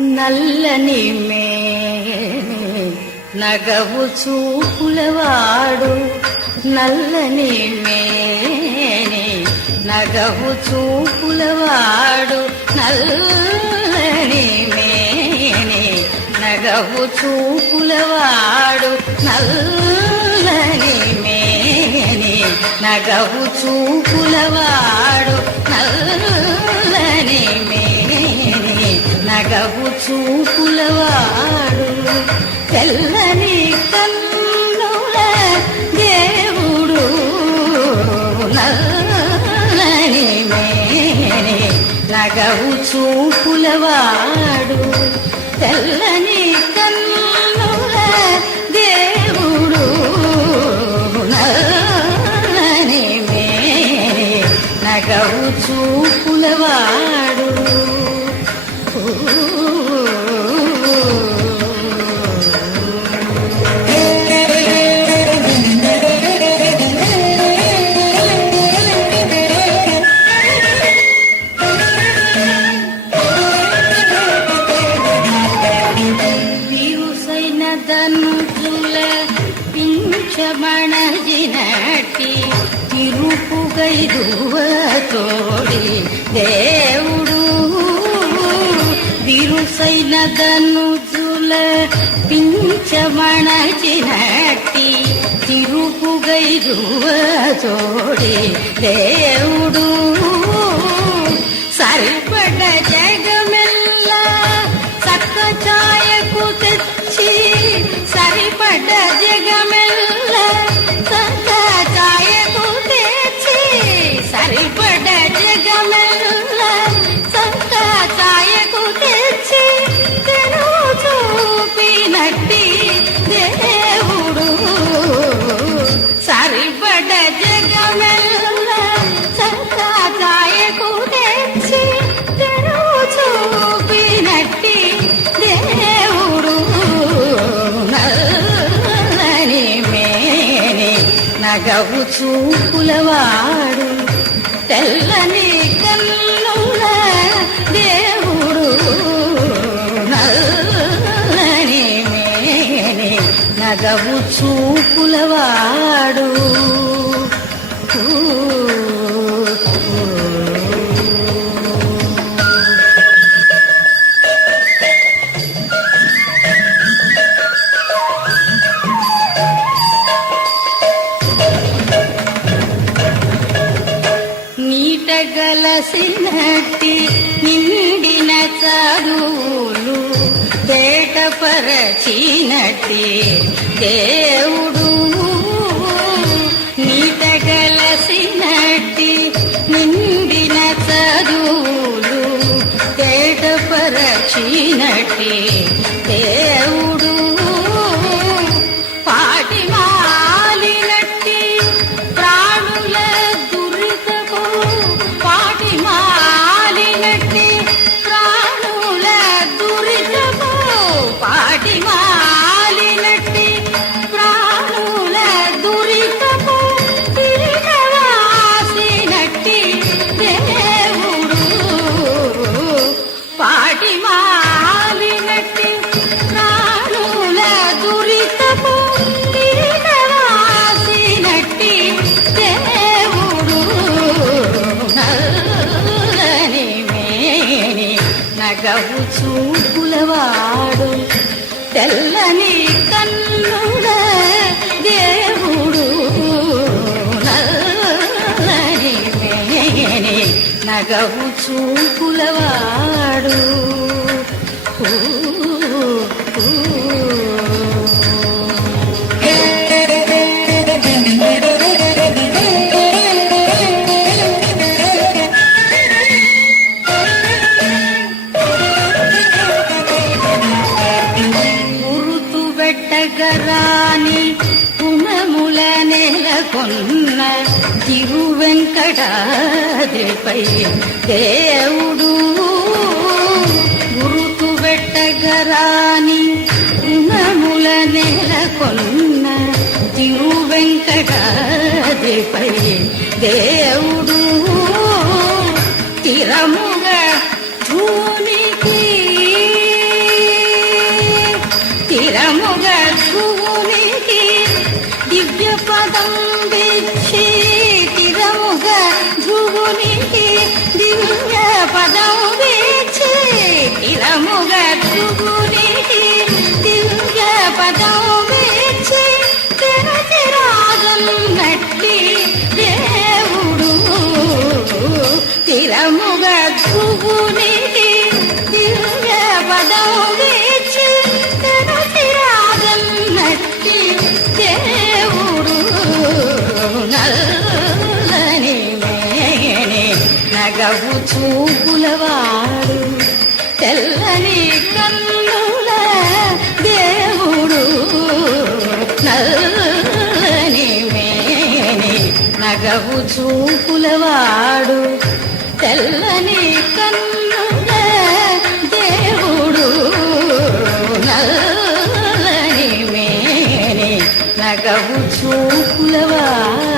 నల్లని మేని నగవు చూపులవాడు. నల్లని మేని నగవు చూపులవాడు. నల్లని మేని నగవు చూపులవాడు. నల్లని మేని నగవు చూపులవాడు. నల్లని మే నగవు చూపులవాడు తెల్లని కన్నుల దేవుడు. నల్లని నగవు చూపులవాడు తెల్లని దేవుడు. విరుసైన ధనుజుల పింఛమణజినటి తిరుపుగైదువ తోడి దేవుడు. అడవు చూపులవాడు తెల్లని కన్నుల దేవుడు నల్లని మేని నగవు చూపులవాడు. గలసినట్టి నిండిన చదువులు బేటపరచినట్టి దేవుడు. నీట గలసినట్టి నిండిన చదువులు బేటపరచినట్టి నగవు చూపులవాడు తెల్లని కన్నుల దేవుడు నల్లని నగవు చూపులవాడు. గురుతు వెట్టగరాని గుణముల నెలకొన్న తిరు వెంకటాద్రిపై దేవుడు గురుతు వెట్టగరాని గుణముల నెలకొన్న తిరు వెంకటాద్రిపై దేవుడు పదం విచ్చి స్థిరముగా నగవు చూపులవాడు తెల్లని కన్నుల దేవుడు నల్లని మేని నగవు చూపులవాడు తెల్లని కన్నుల దేవుడు నల్లని మేని నగవు చూపులవాడు.